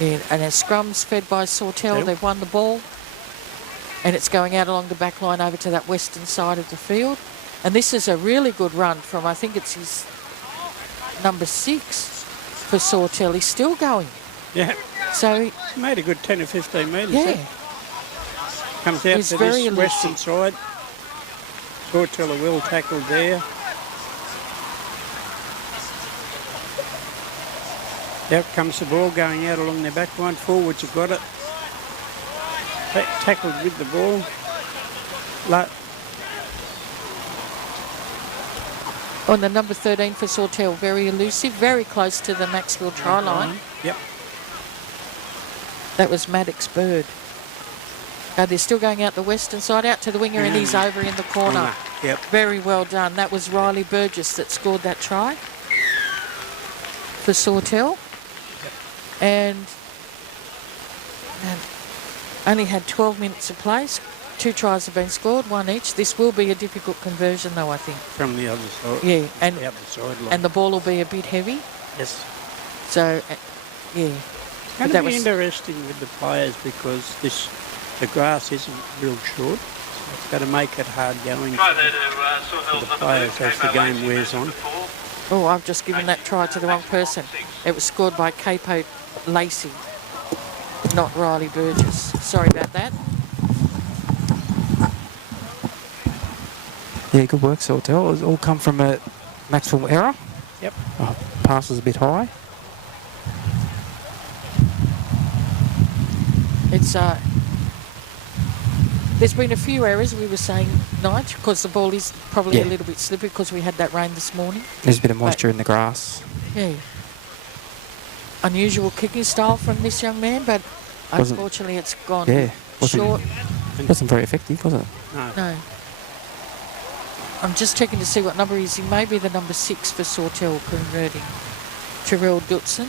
Yeah, and our scrum's fed by Sawtell. Yep. They've won the ball. And it's going out along the back line over to that western side of the field. And this is a really good run from, I think it's his number 6 for Sawtell. He's still going. Yeah. So He made a good 10 or 15 metres. yeah. Comes out He's to very this western side. Sawtell are well tackled there. Out comes the ball going out along their back line. Forwards have got it. Tackled with the ball. On the number 13 for Sawtell, very elusive, very close to the Macksville try line. Yep. That was Maddox Bird. They're still going out the western side, out to the winger, and he's over in the corner. Yep. Very well done. That was Riley Burgess that scored that try for Sawtell. Yep. And only had 12 minutes of play. 2 tries have been scored, 1 each. This will be a difficult conversion, though, I think. From the other side. Yeah, and the other sideline. And the ball will be a bit heavy. Yes. So, yeah. It's going to be interesting with the players because the grass isn't real short. So it's going to make it hard going for the players as the game wears on. Oh, I've just given that try to the wrong person. It was scored by Capo Lacey, not Riley Burgess. Sorry about that. Yeah, good work, Sawtell. It's all come from a Macksville error. Yep. Pass was a bit high. It's there's been a few errors, we were saying, Nige, because the ball is probably a little bit slippery because we had that rain this morning. There's a bit of moisture in the grass. Yeah. Unusual kicking style from this young man, but unfortunately it's gone short. Wasn't very effective, was it? No. I'm just checking to see what number he is. He may be the number 6 for Sawtell converting. Terrell Dutson.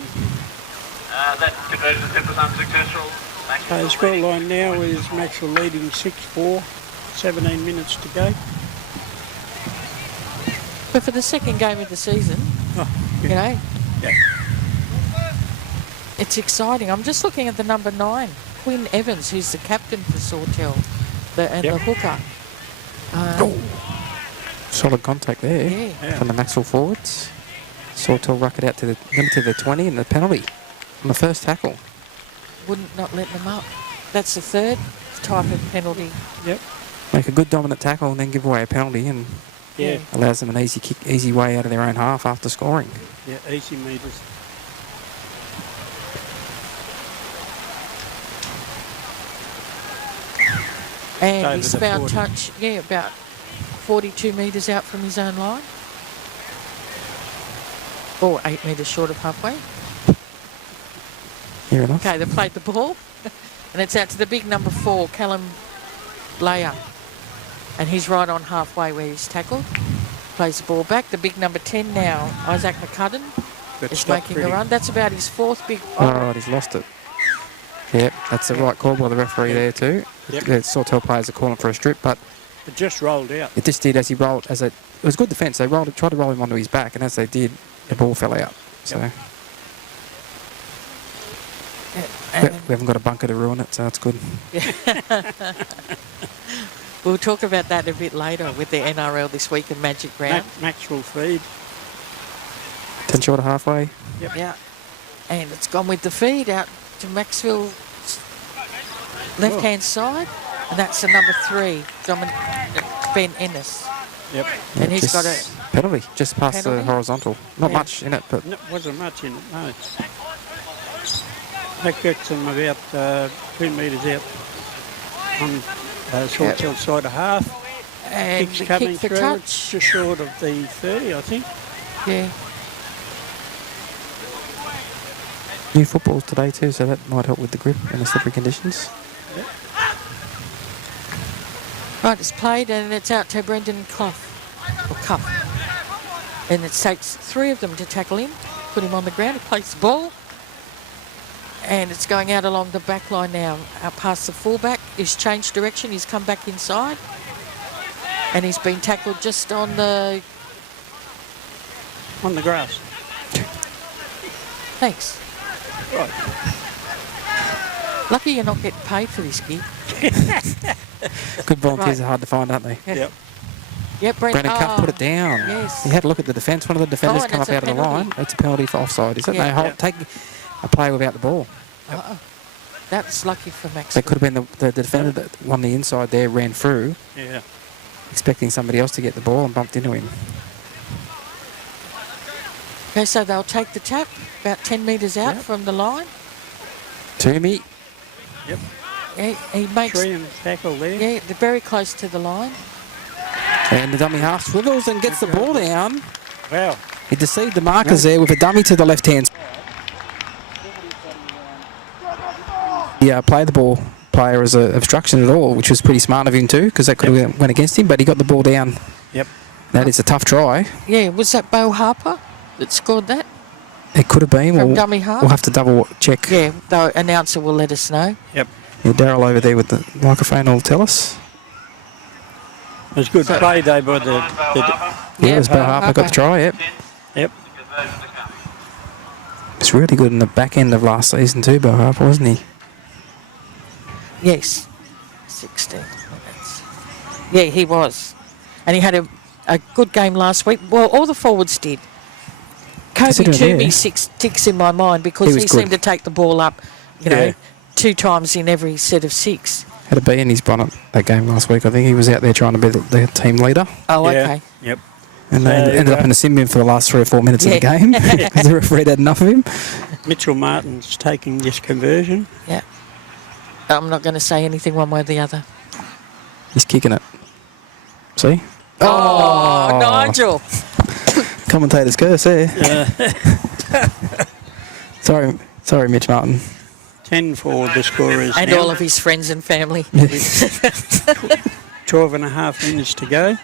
That conversion is unsuccessful. The scoreline now is Macksville leading 6-4, 17 minutes to go. But for the second game of the season, you know, it's exciting. I'm just looking at the number 9, Quinn Evans, who's the captain for Sawtell, and the hooker. Solid contact there from the Macksville forwards. Sawtell ruck it out to the 20 and the penalty on the first tackle. Wouldn't not let them up. That's the third type of penalty. Yep. Make a good dominant tackle and then give away a penalty and allows them an easy way out of their own half after scoring. Yeah, easy metres. And he's found touch, about 42 metres out from his own line. Or 8 metres short of halfway. Fair enough. Okay, they played the ball. And it's out to the big number 4, Callum Blair. And he's right on halfway where he's tackled. Plays the ball back. The big number 10 now, Isaac McCudden, is making a run. That's about his 4th big... Oh, he's lost it. Yep, that's the right call by the referee there too. Yep. The Sawtell players are calling for a strip, but... It just rolled out. It just did as he rolled. It was good defence. They tried to roll him onto his back, and as they did, the ball fell out. So... We haven't got a bunker to ruin it, so it's good. We'll talk about that a bit later with the NRL this week and Magic Round. Macksville feed. 10 short of halfway. Yep. Yeah. And it's gone with the feed out to Macksville left-hand side. And that's the number 3, Ben Ennis. Yep. And he's got a... Penalty, just past the horizontal. Not much in it, but... No, wasn't much in it, no. That gets them about 2 metres out on Sawtell side of half. And Kick's the coming kick for through. touch. It's just short of the 30, I think. Yeah. New footballs today too, so that might help with the grip and the slippery conditions. Yep. Right, it's played and it's out to Brendan Cuff. And it takes 3 of them to tackle him, put him on the ground. He plays the ball. And it's going out along the back line now, out past the fullback. He's changed direction, he's come back inside. And he's been tackled just on the... On the grass. Thanks. Right. Lucky you're not getting paid for this gig. Good volunteers Right. are hard to find, aren't they? Yep. Yep, Brendan Cup put it down. Yes. He had a look at the defence. One of the defenders and come it's up a out of the penalty. line. It's a penalty for offside, is it? Yeah. No, Yeah. take a play without the ball. That's lucky for Max. That could have been the defender that won the inside there, ran through, Yeah. expecting somebody else to get the ball and bumped into him. Okay, so they'll take the tap about 10 metres out Yep. from the line. Toomey, Yep. Yeah, he makes. Tree and tackle there. Yeah, they're very close to the line. and the dummy half swivels and gets the ball down. Wow. He deceived the markers there with a dummy to the left hand. Yeah, play the ball player as an obstruction at all, which was pretty smart of him too, because that could have went against him, but he got the ball down. Yep. That is a tough try. Yeah, was that Bo Harper that scored that? It could have been. From dummy half? We'll have to double check. Yeah, the announcer will let us know. Yep. Yeah, Daryl over there with the microphone will tell us. It was good play though by the Yeah, it was Bill Harper got the try, yep. Yep. It's really good in the back end of last season too, Bill Harper, wasn't he? Yes. 16 minutes. Yeah, he was. And he had a good game last week. Well, all the forwards did. Kobe Considering, Toomey yeah. sticks in my mind because He he, was good. seemed to take the ball up, you know, Yeah. 2 times in every set of 6. Had a bee in his bonnet that game last week. I think he was out there trying to be the team leader. Oh, Yeah. okay. Yep. And they ended up in the sin bin for the last 3 or 4 minutes of the Yeah. game because the referee had enough of him. Mitchell Martin's taking this conversion. Yeah. I'm not going to say anything one way or the other. He's kicking it. See? Oh, Nigel. Commentator's curse there. Sorry, Mitch Martin. 10 for the scorers And now. all of his friends and family. 12 and a half minutes to go.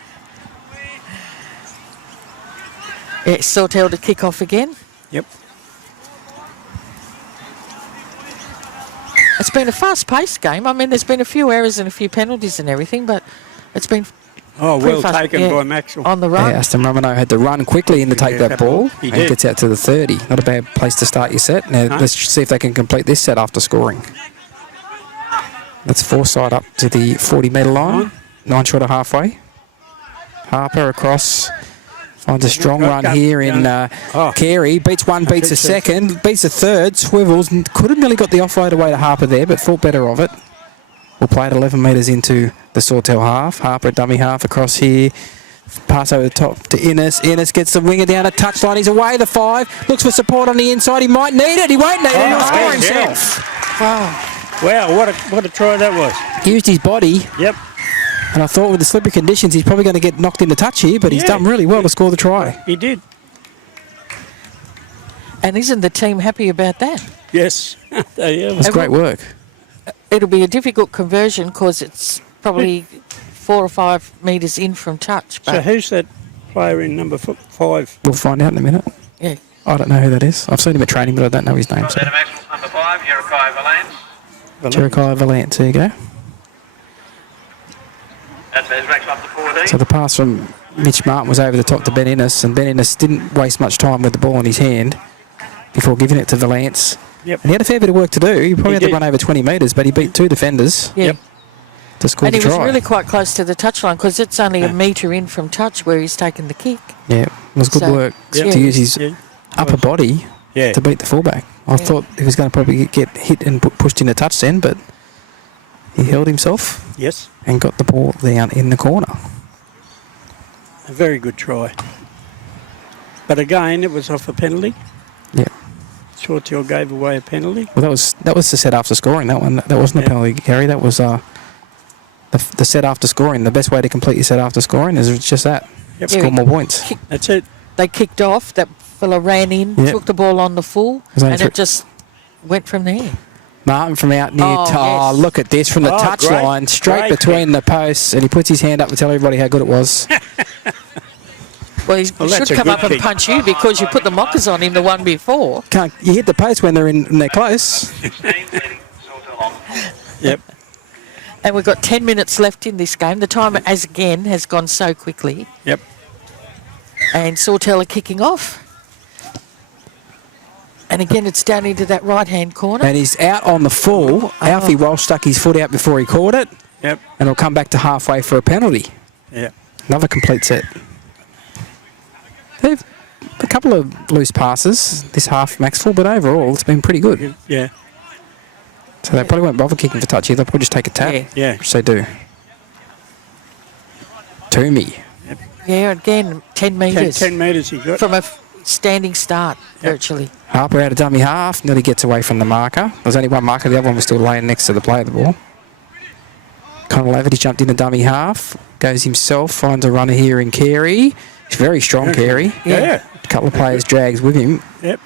Yeah, Sawtell to kick off again. Yep. It's been a fast-paced game. I mean, there's been a few errors and a few penalties and everything, but it's been Oh, pretty well fast, taken yeah, by Macksville. on the Yeah, run. Aston Romano had to run quickly in to take that ball. He And did. gets out to the 30. Not a bad place to start your set. Now, No. let's see if they can complete this set after scoring. That's Forsyth up to the 40-metre line. 9 short of halfway. Harper across. Finds a strong run here in Carey. Beats one, beats a second, beats a third. Swivels. Could have nearly got the offload away to Harper there, but thought better of it. We'll play it 11 metres into the Sawtell half. Harper, dummy half across here. Pass over the top to Innes. Innes gets the winger down a touchline. He's away the 5. Looks for support on the inside. He might need it. He won't need it. He'll score himself. Wow. Wow, what a try that was. He used his body. Yep. And I thought with the slippery conditions, he's probably going to get knocked into touch here, but he's Yeah. done really well to score the try. He did. And isn't the team happy about that? Yes. That's great work. It'll be a difficult conversion because it's probably 4 or 5 metres in from touch. So But who's that player in number 5? We'll find out in a minute. yeah, I don't know who that is. I've seen him at training, but I don't know his name. So. Macksville's number 5, Yurikai Valance. Jericho Valance, there you go. That's Macksville up to 14. So the pass from Mitch Martin was over the top to Ben Innes, and Ben Innes didn't waste much time with the ball in his hand before giving it to Valance. Yep. And he had a fair bit of work to do. He probably He had to did. run over 20 metres, but he beat 2 defenders yeah. Yep. to score And the he was try. really quite close to the touchline because it's only a metre in from touch where he's taken the kick. Yeah, it was good So- work Yep. to use his Yeah. upper body Yeah. to beat the fullback. I thought he was going to probably get hit and pushed in a touch then, but he held himself Yes. and got the ball down in the corner. A very good try. But again, it was off a penalty. Yeah. Sawtell gave away a penalty. Well, that was the set after scoring. That one, that wasn't a penalty, Gary. That was the set after scoring. The best way to complete your set after scoring is just that. Yep. Score more points. That's it. They kicked off, that fella ran in, Yep. took the ball on the full, There's only and it just went from there. Martin from out near. Oh, Oh, yes. look at this from the Oh, touch great. line, straight Great between the posts, and he puts his hand up to tell everybody how good it was. Well, he Well, should that's a come good up and kick. punch you because you put the mockers on him the one before. Can't you hit the post when they're in they're close? 16 leading Sawtell on the floor. Yep. And we've got 10 minutes left in this game. The time, as again, has gone so quickly. Yep. And Sawtell are kicking off. And again, it's down into that right-hand corner. And he's out on the full. Alfie Walsh stuck his foot out before he caught it. Yep. And he'll come back to halfway for a penalty. Yeah. Another complete set. They've a couple of loose passes this half, Macksville, but overall it's been pretty good. Yeah. So they probably won't bother kicking for touch here. They'll probably just take a tap. Yeah. Which they do. Toomey. Yep. Yeah, again, 10 metres. 10 metres he got. From a standing start, virtually. Harper out of dummy half. Nearly gets away from the marker. There's only one marker. The other one was still laying next to the play of the ball. Conor Laverty jumped in the dummy half. Goes himself. Finds a runner here in Carey. He's very strong, Carey. Yeah. A couple of players drags with him. Yep.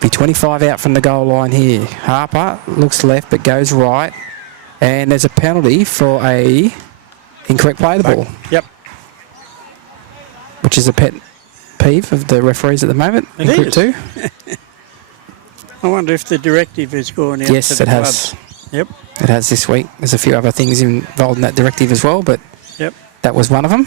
Be 25 out from the goal line here. Harper looks left but goes right. And there's a penalty for a incorrect play of the ball. Yep. Which is a pet peeve of the referees at the moment. It in Group is. 2. I wonder if the directive has gone out Yes, to the it has. clubs. Yep. It has this week. There's a few other things involved in that directive as well, but Yep. that was one of them.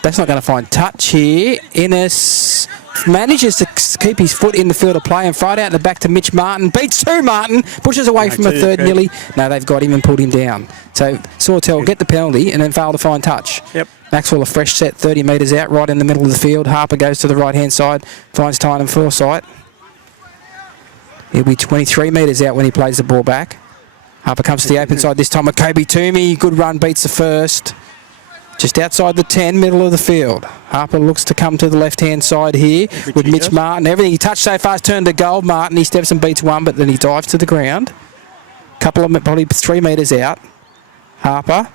That's not going to find touch here. Innes manages to keep his foot in the field of play and fight out the back to Mitch Martin. Beats two Martin. Pushes away from a third nearly. No, they've got him and pulled him down. So Sawtell get the penalty and then fail to find touch. Yep. Macksville a fresh set 30 metres out right in the middle of the field. Harper goes to the right hand side. Finds Tyne and Forsyth. He'll be 23 metres out when he plays the ball back. Harper comes to the open side this time with Kobe Toomey. Good run, beats the first. Just outside the 10, middle of the field. Harper looks to come to the left-hand side here with Mitch Martin. Everything he touched so far has turned to gold. Martin, he steps and beats one, but then he dives to the ground. Couple of, probably 3 metres out. Harper.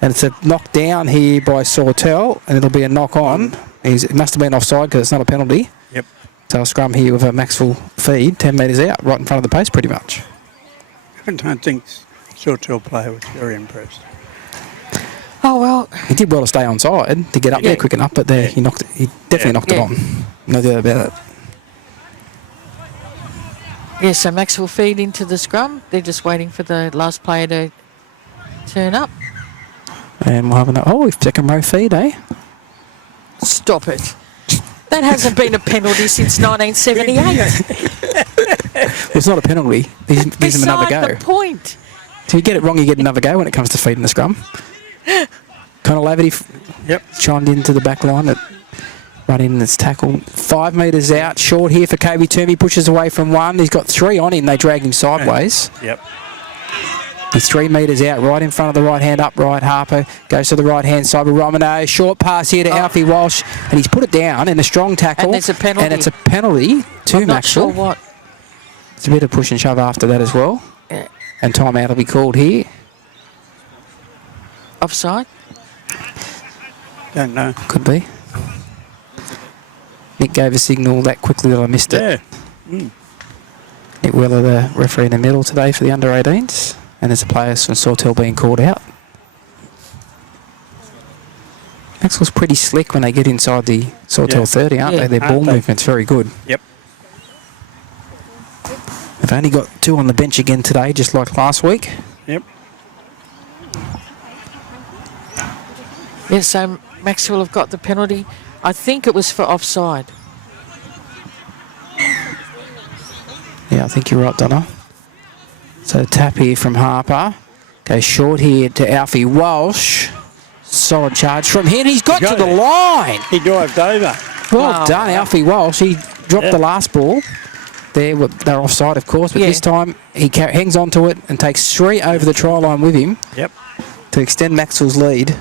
And it's a knock down here by Sawtell, and it'll be a knock on. It must have been offside because it's not a penalty. Yep. So a scrum here with a Macksville feed, 10 metres out, right in front of the post pretty much. I don't think Sawtell player was very impressed. Oh, well. He did well to stay on side, to get up there quick enough, but there he definitely knocked it on. No doubt about it. Yeah, so Max will feed into the scrum. They're just waiting for the last player to turn up. And we'll have a second row feed, eh? Stop it. That hasn't been a penalty since 1978. It's not a penalty. He gives him another go. Beside the point. So you get it wrong, you get another go when it comes to feeding the scrum. Conor Laverty chimed into the back line. Run in this tackle. 5 metres out. Short here for Kobe Toomey. Pushes away from one. He's got 3 on him. They drag him sideways. Yep. He's 3 metres out, right in front of the right hand upright. Harper goes to the right hand side with Romano. Short pass here to Alfie Walsh, and he's put it down in a strong tackle. And there's a penalty. And it's a penalty to I'm not Macksville. sure what. It's a bit of push and shove after that as well. Yeah. And timeout will be called here. Offside? Don't know. Could be. Nick gave a signal that quickly that I missed it. Yeah. Nick Weller, the referee in the middle today for the under-18s. And there's a player from Sawtell being called out. Maxwell's pretty slick when they get inside the Sawtell 30, aren't they? Their ball movement's very good. Yep. They've only got 2 on the bench again today, just like last week. Yep. Yeah, so Macksville have got the penalty. I think it was for offside. Yeah, I think you're right, Donna. So tap here from Harper. Goes short here to Alfie Walsh. Solid charge from him. He's got to the line. He dived over. Well done, Alfie Walsh. He dropped the last ball. They're offside, of course, but this time he hangs on to it and takes 3 over the try line with him. Yep. To extend Macksville's lead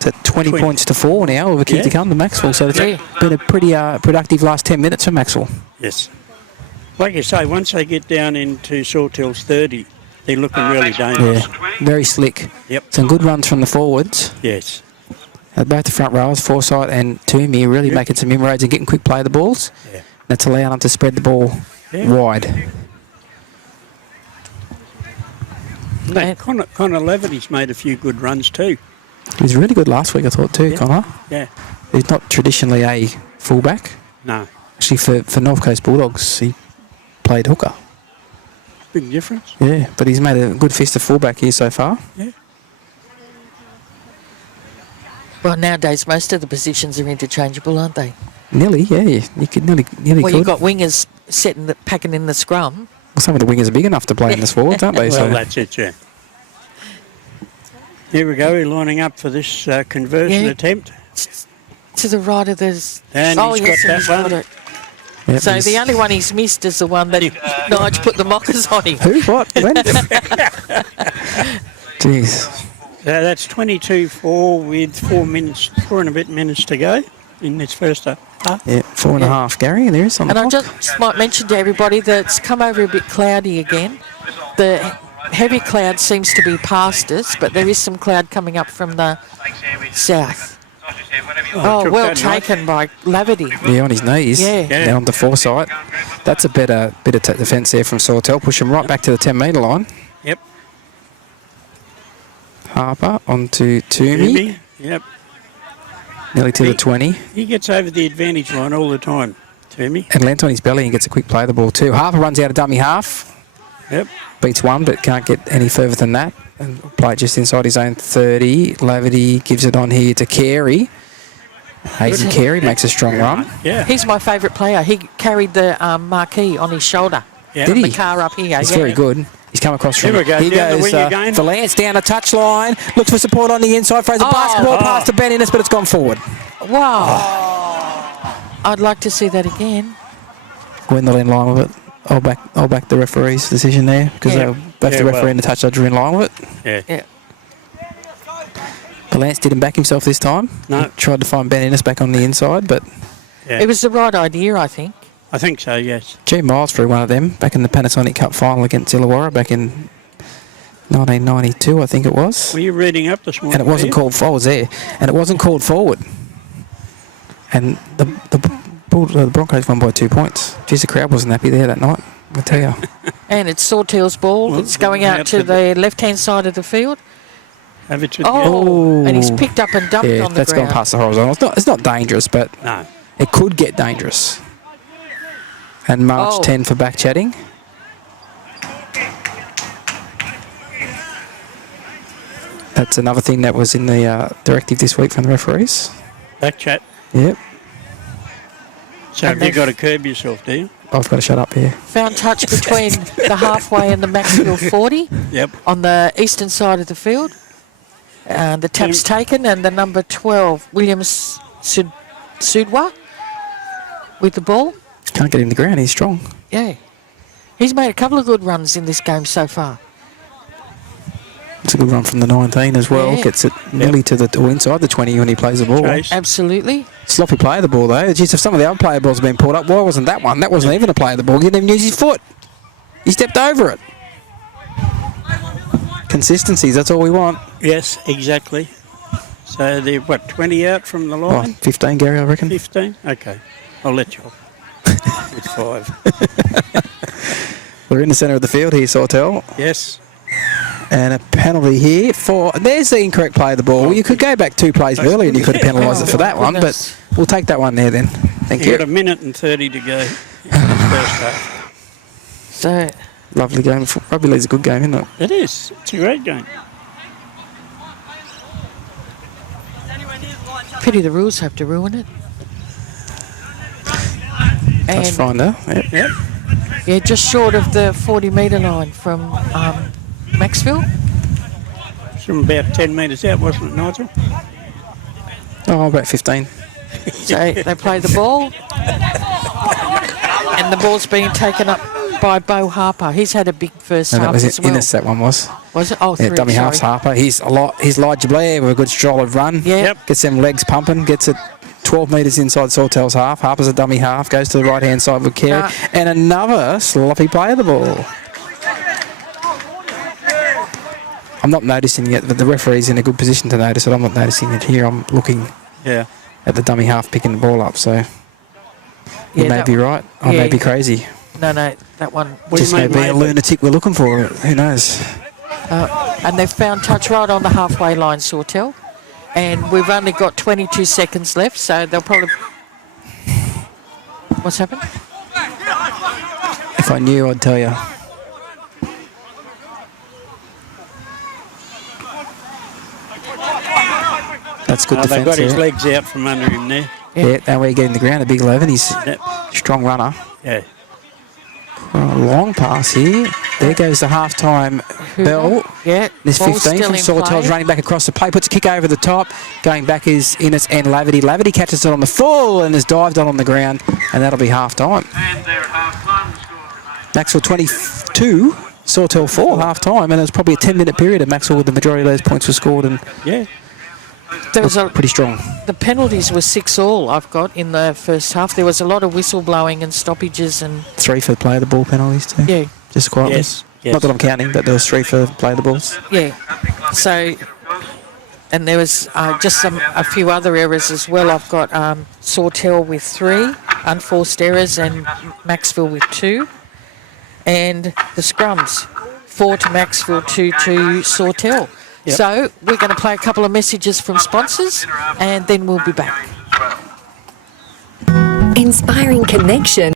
to 20 points to 4 now with a kick to come to Macksville. So it's been a pretty productive last 10 minutes for Macksville. Yes. Like you say, once they get down into Sawtell's 30, they're looking really dangerous. Yeah, very slick. Yep. Some good runs from the forwards. Yes. Both the front rowers, Forsyth and Toomey, really making some inroads and getting quick play of the balls. Yeah. That's allowing them to spread the ball wide. Conor Laverty's made a few good runs too. He was really good last week, I thought, too, Conor. Yeah. He's not traditionally a fullback. No. Actually, for North Coast Bulldogs, he played hooker. Big difference. Yeah, but he's made a good fist of fullback here so far. Yeah. Well, nowadays, most of the positions are interchangeable, aren't they? Nearly, yeah. You could nearly Well, could. you've got wingers packing in the scrum. Well, some of the wingers are big enough to play in the forwards, aren't they? Well, that's it, yeah. Here we go. We're lining up for this conversion attempt. To the right of the... And he's got that one. it. Yep, So the only one he's missed is the one that Nige put the mockers on him. Who? What? When? Jeez. So that's 22-4 with 4 and a bit minutes to go in this first half. Yeah, 4.5, Gary. There is on the And I clock. just might mention to everybody that it's come over a bit cloudy again. The heavy cloud seems to be past us, but there is some cloud coming up from the south. Oh, well taken by Laverty. Yeah, on his knees. Yeah. Now on the foresight. That's a better bit of defence there from Sawtell. Push him right back to the 10-metre line. Yep. Harper onto Toomey. Yep. Nearly to the 20. He gets over the advantage line all the time, Toomey. And lands on his belly and gets a quick play of the ball too. Harper runs out of dummy half. Yep. Beats one, but can't get any further than that. And play it just inside his own 30. Laverty gives it on here to Carey. Hazy Carey makes a strong run. Yeah. He's my favourite player. He carried the marquee on his shoulder. Yeah. Did he? The car up here. He's yeah. very good. He's come across from... Here we go, He down the goes wing again. for Lance down a touchline. Looks for support on the inside. Fraser basketball pass to Ben Innes, but it's gone forward. Wow. I'd like to see that again. Gwendolyn in line with it. I'll back the referee's decision there because both the referee and the touch judge are in line with it. Yeah. Lance didn't back himself this time. No. He tried to find Ben Innes back on the inside, but Yeah. It was the right idea, I think. I think so, yes. G Miles threw one of them back in the Panasonic Cup final against Illawarra back in 1992, I think it was. Were you reading up this morning? And it wasn't called. I was there, and it wasn't called forward. And the Broncos won by 2 points. Geez, the crowd wasn't happy there that night, I tell you. And it's Sawtell's ball. Well, It's going out to the left-hand side of the field. Have it to the Oh. And he's picked up and dumped Yeah, on the that's ground. gone past the horizontal. It's not dangerous, but No. it could get dangerous. And March 10 for back chatting. That's another thing that was in the directive this week from the referees. Back chat. Yep. So have you got to curb yourself, do you? I've got to shut up here. Found touch between the halfway and the Macksville 40 Yep. on the eastern side of the field. The tap's taken, and the number 12, Williams Sudwa, with the ball. Can't get him to the ground. He's strong. Yeah. He's made a couple of good runs in this game so far. It's a good run from the 19 as well. Yeah. Gets it nearly to the or inside the 20 when he plays the ball. Chase. Absolutely. Sloppy play of the ball though. Geez, if some of the other player balls have been pulled up, why wasn't that one? That wasn't even a play of the ball. He didn't even use his foot. He stepped over it. Consistencies, that's all we want. Yes, exactly. So they're, 20 out from the Oh, line? 15, Gary, I reckon. 15? Okay. I'll let you off. With 5. We're in the centre of the field here, Sawtell. Yes. And a penalty here for... There's the incorrect play of the ball. Well, you could go back 2 plays earlier and you could have penalised it for that one, but we'll take that one there then. Thank You've you. got a minute and 30 to go in the first half. So, Lovely game. Rugby league's a good game, isn't it? It is. It's a great game. pity the rules have to ruin it. Touch And finder. Yep. Yep. yeah, just short of the 40-metre line from Macksville. It's from about 10 metres out, wasn't it, Nigel? Oh, about 15. So they play the ball, and the ball's being taken up by Bo Harper. He's had a big first No, that half was as well. Innes, that one was. Was it? Oh, Yeah, three, dummy half's sorry. Harper. He's Elijah Blair with a good solid run. Yeah. Yep. Gets them legs pumping, gets it 12 metres inside Sawtell's half. Harper's a dummy half, goes to the right-hand side with Carey. And another sloppy play of the ball. I'm not noticing it, but the referee's in a good position to notice it. I'm not noticing it here. I'm looking Yeah. at the dummy half picking the ball up, so you Yeah, may that be one- right. I yeah. may be crazy. No, that one. What do Just you may mean, be a maybe? lunatic we're looking for. Who knows? And they've found touch right on the halfway line, Sawtell. And we've only got 22 seconds left, so they'll probably... What's happened? If I knew, I'd tell you. That's good They've defence got his there. legs out from under him there. Yeah, and we're getting the ground a big 11. He's a strong runner. Yeah. Long pass here. There goes the half-time bell. Yeah. There's ball's 15 still from in Sawtell's play. running back across the play. Puts a kick over the top. Going back is Innes and Laverty. Laverty catches it on the full and has dived on the ground. And that'll be half-time. And there at half-time, the score remains. Macksville 22, Sawtell 4 half-time. And it was probably a 10-minute period at Macksville with the majority of those points were scored. And Yeah. There was pretty strong. the penalties were 6-all, I've got, in the first half. There was a lot of whistle blowing and stoppages and... 3 for play of the ball penalties too. Yeah. Just quietly. Yes. Not that I'm counting, but there was 3 for play of the balls. Yeah. So... And there was just a few other errors as well. I've got Sawtell with 3 unforced errors and Macksville with 2. And the scrums, 4 to Macksville, 2 to Sawtell. Yep. So we're going to play a couple of messages from sponsors and then we'll be back. Inspiring connection.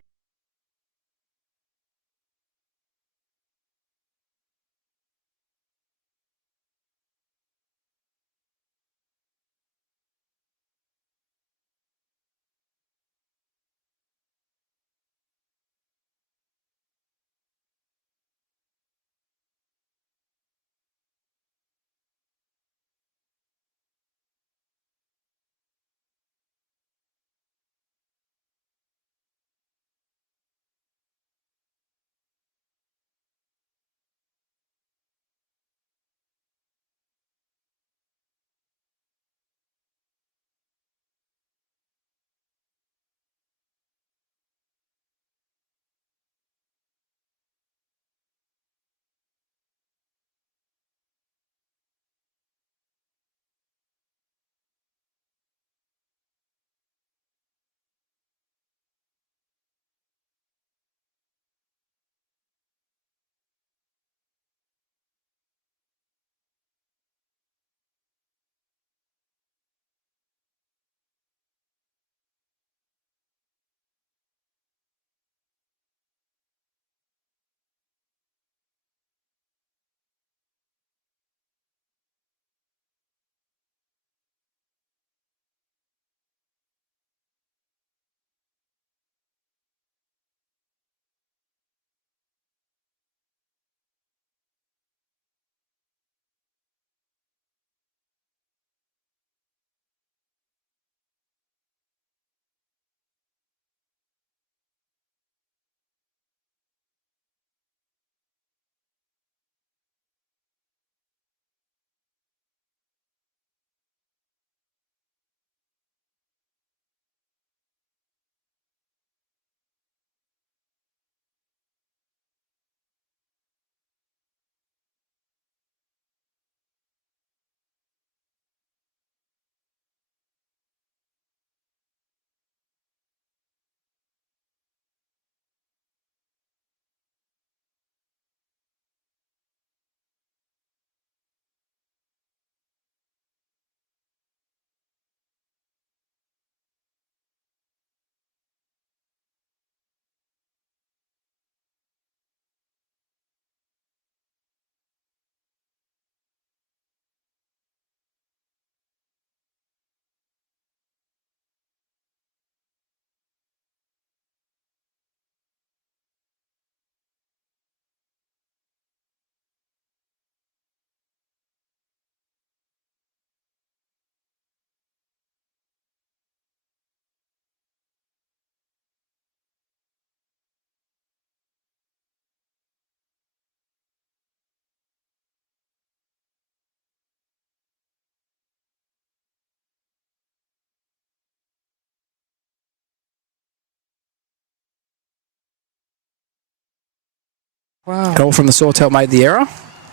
Wow. Goal from the Sawtell made the error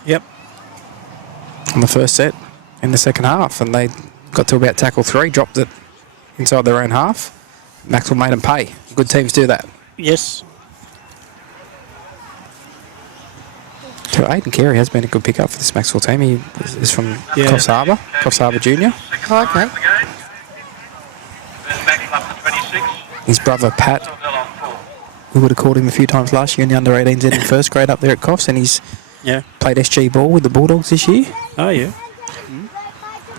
Yep. on the first set in the second half, and they got to about tackle 3, dropped it inside their own half. Macksville made them pay. Good teams do that. Yes. So Aiden Carey has been a good pickup for this Macksville team. He is from Yeah. Coffs Harbour Junior. Oh, okay. Macksville up to 26. His brother Pat, Sawtell on 4. we would have called him a few times last year in the under-18s and in first grade up there at Coffs, and he's Yeah. played SG ball with the Bulldogs this year. Oh, yeah.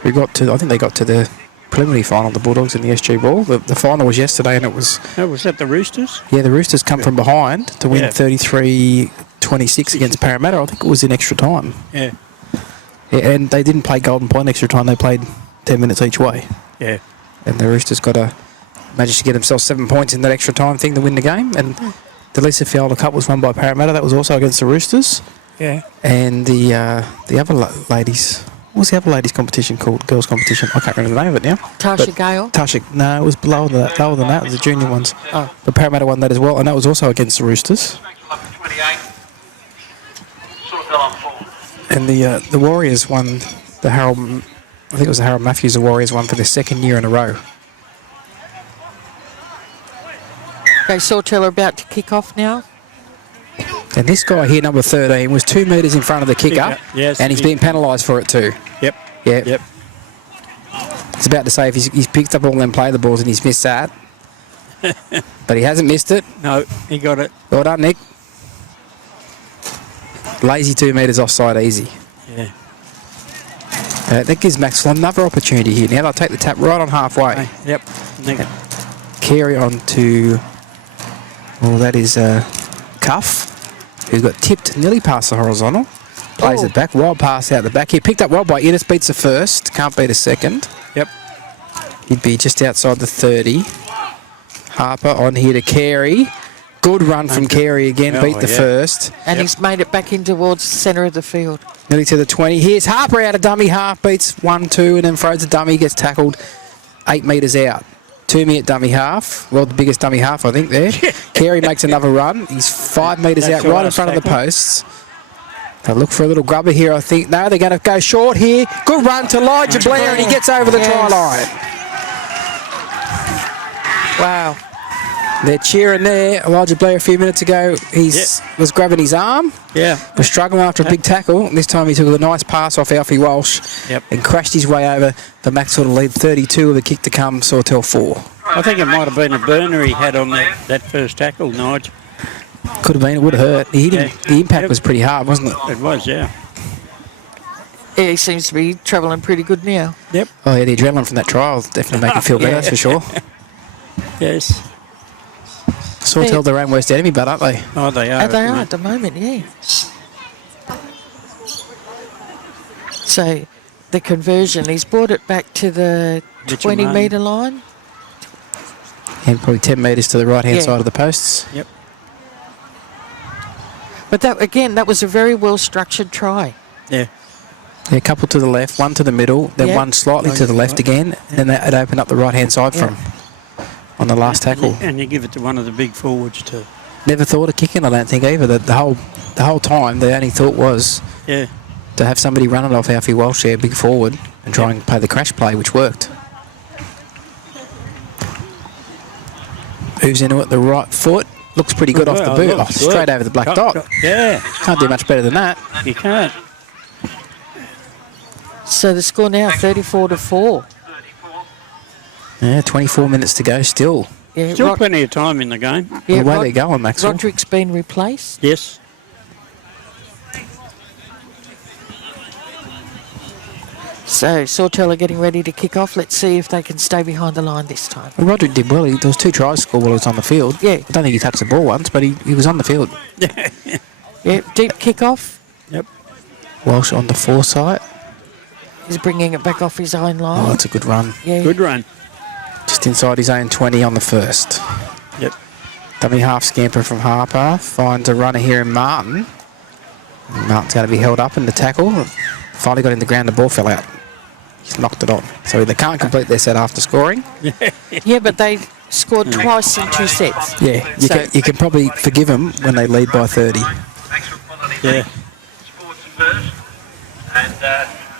We got to, I think they got to the preliminary final, the Bulldogs and the SG Ball. The final was yesterday, and it was... Oh, was that the Roosters? Yeah, the Roosters come from behind to win 33-26 against Parramatta. I think it was in extra time. Yeah. Yeah, and they didn't play Golden Point extra time. They played 10 minutes each way. Yeah. And the Roosters managed to get themselves 7 points in that extra time thing to win the game. And the Lisa Fialda Cup was won by Parramatta. That was also against the Roosters. Yeah. And the other ladies... What was the other ladies' competition called? Girls' competition? I can't remember the name of it now. Tasha Gale. No, it was lower than that. It was the junior ones. Oh. The Parramatta won that as well, and that was also against the Roosters. 28. Sawtell on 4. And the Warriors won the Harold... I think it was the Harold Matthews. The Warriors won for the second year in a row. Okay, Sawtell are about to kick off now. And this guy here, number 13, was 2 metres in front of the kicker, Yes, and he's being penalised for it too. Yep. Yeah. Yep. It's about to say if he's picked up all them play the balls and he's missed that. But he hasn't missed it. No, he got it. Well done, Nick. Lazy 2 metres offside, easy. Yeah. That gives Macksville another opportunity here. Now they'll take the tap right on halfway. Yep. Nick. Carry on to... Well, that is Cuff, who got tipped nearly past the horizontal. Plays it back. Wild pass out the back here. Picked up well by Innes. Beats the first. Can't beat a second. Yep. He'd be just outside the 30. Harper on here to Carey. Good run from Carey again. Beat the first. And he's made it back in towards the centre of the field. Nearly to the 20. Here's Harper out of dummy half. Beats 1-2 and then throws a dummy. Gets tackled 8 metres out. 2 minute dummy half. Well, the biggest dummy half, I think, there. Carey makes another run. He's 5 metres out right in front of the posts. They'll look for a little grubber here, I think. No, they're going to go short here. Good run to Elijah Blair, and he gets over the try line. Wow. They're cheering there. Elijah Blair a few minutes ago, was grabbing his arm. Yeah. Was struggling after a big tackle. This time he took a nice pass off Alfie Walsh and crashed his way over for Macksville to lead 32 with a kick to come, Sawtell 4. I think it might have been a burner he had on that first tackle, Nigel. Could have been. It would have hurt. He hit him. The impact was pretty hard, wasn't it? It was, yeah. Yeah, he seems to be travelling pretty good now. Yep. Oh, yeah, the adrenaline from that trial definitely make him feel better, that's for sure. Yes. Sawtell their own worst enemy, but aren't they? Oh, they are. They are at the moment, yeah. So the conversion, he's brought it back to the 20 metre line. And probably 10 metres to the right-hand side of the posts. Yep. But that again, that was a very well-structured try. Yeah. Yeah, a couple to the left, one to the middle, then one slightly to the left again, and then it opened up the right-hand side from on the last tackle. And you give it to one of the big forwards too. Never thought of kicking, I don't think, either. The whole time, the only thought was to have somebody run it off Alfie Walsh there, big forward, and try and play the crash play, which worked. Moves into it, the right foot. Looks pretty good off the boot. Oh, straight over the black dot. Yeah. Can't do much better than that. You can't. So the score now 34-4. Yeah, 24 minutes to go still. Yeah, Still plenty of time in the game. Yeah, the way they're going, Macksville. Roderick's been replaced. Yes. So Sawtell are getting ready to kick off. Let's see if they can stay behind the line this time. Well, Roderick did well. There was 2 tries scored while he was on the field. Yeah. I don't think he touched the ball once, but he was on the field. Yeah, deep kick off. Yep. Walsh on the foresight. He's bringing it back off his own Oh, line. that's a good run. Yeah. Good run. Just inside his own 20 on the first. Yep. Dummy half scamper from Harper. Finds a runner here in Martin. Martin's going to be held up in the tackle. Finally got in the ground, the ball fell out. He's knocked it on. So they can't complete their set after scoring. Yeah, but they scored twice in 2 sets. Yeah, So- you can probably forgive them when they lead by 30. Yeah. Sports first. And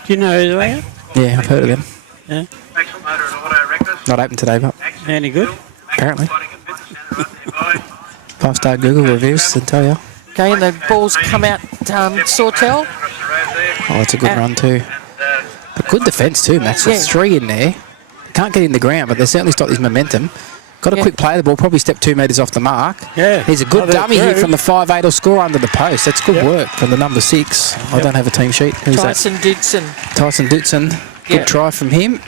Do you know who they are? Yeah, I've heard of them. Yeah. Maxwell Motor and Auto Wreckless. Not open today, but Any good? apparently. Fighting and Fitness Centre right nearby. 5-star Google reviews and tell you. Okay, and the balls come out Sawtell. Across the road there. Oh, that's a good run too. But good defence too, Max. There's 3 in there. Can't get in the ground, but they certainly stopped his momentum. Got a quick play of the ball, probably stepped 2 metres off the mark. Yeah. He's a good dummy here from the 5'8", will score under the post. That's good work from the number 6. I don't have a team sheet. Who's Tyson Dudson. that? Tyson Dudson. Good try from him.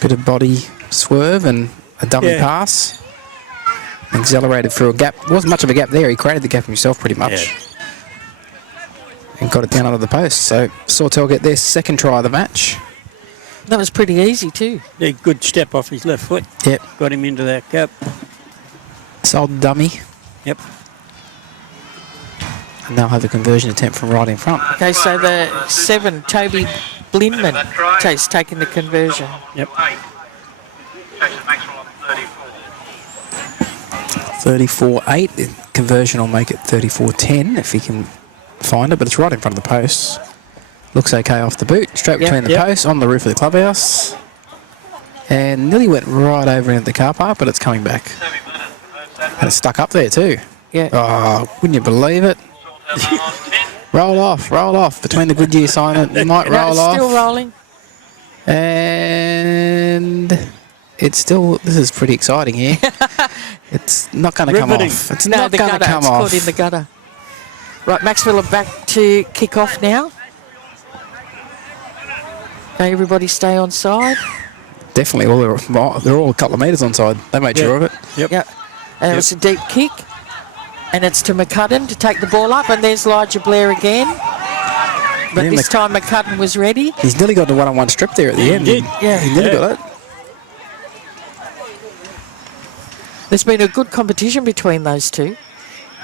Bit of body swerve and a dummy pass. Accelerated through a gap. Wasn't much of a gap there. He created the gap himself pretty much. Yeah. And got it down under the post. So Sawtell get their second try of the match. That was pretty easy too. Yeah, good step off his left foot. Yep. Got him into that gap. Sold dummy. Yep. And they'll have a conversion attempt from right in front. Okay, so the 7, Toby Blinman, is taking the conversion. Yep. 34-8. The conversion will make it 34-10 if he can find it, but it's right in front of the posts. Looks okay off the boot. Straight between the posts on the roof of the clubhouse. And nearly went right over into the car park, but it's coming back. And it's stuck up there too. Yeah. Oh, wouldn't you believe it? roll off between the Goodyear sign. It might roll off. Still rolling. And it's still, this is pretty exciting here. It's not going to come off. It's not going to come off. It's caught in the gutter. Right, Macksville are back to kick off now. Okay, everybody stay on side. Definitely, they're all a couple of metres on side. They made sure of it. Yep. And it was a deep kick. And it's to McCudden to take the ball up. And there's Elijah Blair again. But this time McCudden was ready. He's nearly got the one-on-one strip there at the end. He nearly got it. There's been a good competition between those two.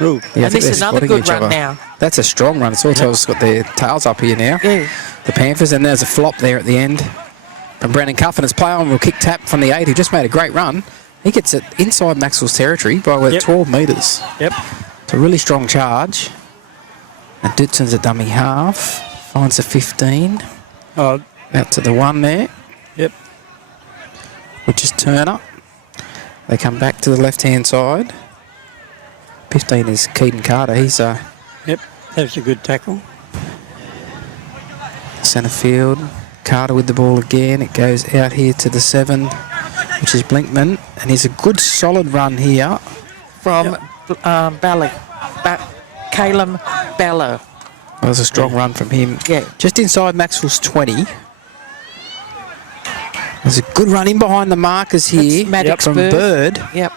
Ooh. Yeah, and this is another good run now. That's a strong run. Sawtell's got their tails up here now. Yeah. The Panthers, and there's a flop there at the end from Brendan Cuff, and his play on will kick tap from the 8, who just made a great run. He gets it inside Macksville's territory by 12 metres. Yep. It's a really strong charge. And Ditson's a dummy half. Finds the 15. Oh. Out to the 1 there. Yep. Which is Turner. They come back to the left-hand side. 15 is Keaton Carter. He's Yep, that's a good tackle. Centre field. Carter with the ball again. It goes out here to the 7, which is Blinkman. And he's a good solid run here. From Calum Ballo. That was a strong run from him. Yeah. Just inside Macksville's 20. There's a good run in behind the markers here from Bird. Yep.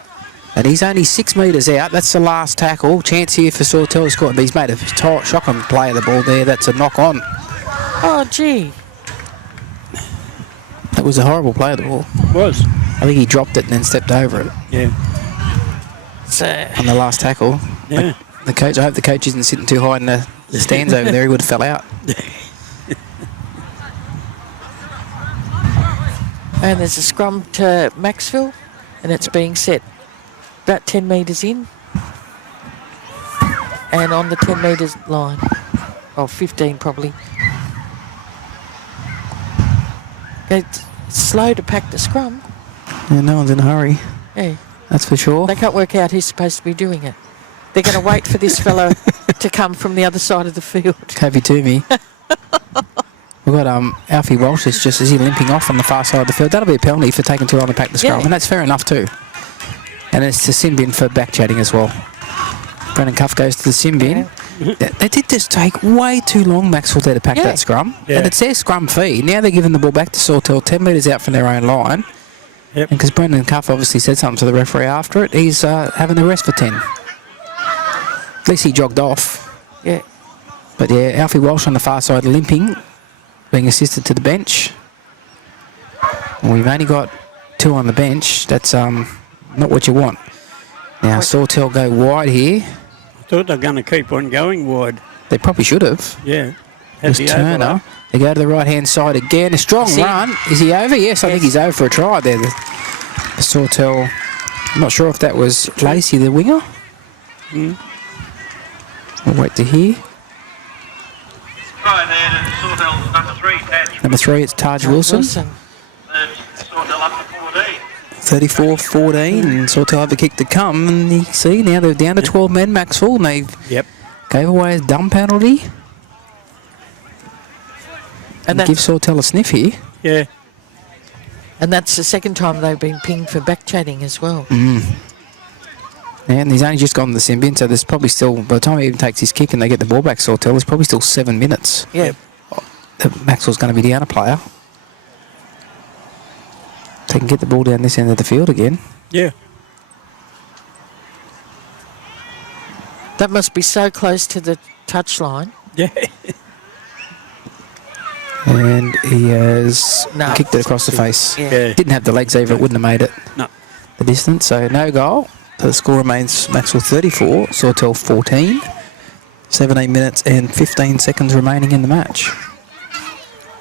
And he's only 6 metres out. That's the last tackle. Chance here for Sawtell to score. But he's made a shocking play of the ball there. That's a knock on. Oh, gee. That was a horrible play of the ball. It was. I think he dropped it and then stepped over it. Yeah. On the last tackle. Yeah. The coach. I hope the coach isn't sitting too high in the stands over there. He would have fell out. And there's a scrum to Macksville, and it's being set about 10 metres in. And on the 10 metres line. Or 15 probably. It's slow to pack the scrum. Yeah, no one's in a hurry. Yeah. That's for sure. They can't work out who's supposed to be doing it. They're going to wait for this fellow to come from the other side of the field. Kobe Toomey. We've got Alfie Walsh is just as he limping off on the far side of the field. That'll be a penalty for taking too long to pack the scrum, and that's fair enough too. And it's to sin bin for back chatting as well. Brendan Cuff goes to the sin bin. They did just take way too long, Macksville, there to pack that scrum. And it's their scrum fee. Now they're giving the ball back to Sawtell 10 metres out from their own line. Yep. And because Brendan Cuff obviously said something to the referee after it, he's having the rest for 10. At least he jogged off. Yeah. But yeah, Alfie Walsh on the far side limping, being assisted to the bench. Well, we've only got 2 on the bench. That's not what you want. Now Sawtell go wide here. I thought they were going to keep on going wide. They probably should have. Yeah. There's Turner. They go to the right-hand side again. A strong run. Is he over? Yes, I think he's over for a try there. The Sawtell. I'm not sure if that was Lacey, the winger. We'll wait to hear. Try there to Sawtell's number 3, Taj. Number 3, it's Taj Wilson. Sawtell up to 14. 34-14, and Sawtell have a kick to come. And you see, now they're down to 12 men, Macksville, and they gave away a dumb penalty. And give Sawtell a sniff here. Yeah. And that's the second time they've been pinged for back chatting as well. And he's only just gone to the sin bin, so there's probably still, by the time he even takes his kick and they get the ball back, Sawtell, there's probably still 7 minutes. Yeah. Maxwell's going to be down a player. They can get the ball down this end of the field again. Yeah. That must be so close to the touchline. Yeah. And he has No. kicked it across the face. Yeah. Didn't have the legs either, it wouldn't have made it No. the distance. So no goal. The score remains Macksville 34, Sawtell 14. 17 minutes and 15 seconds remaining in the match.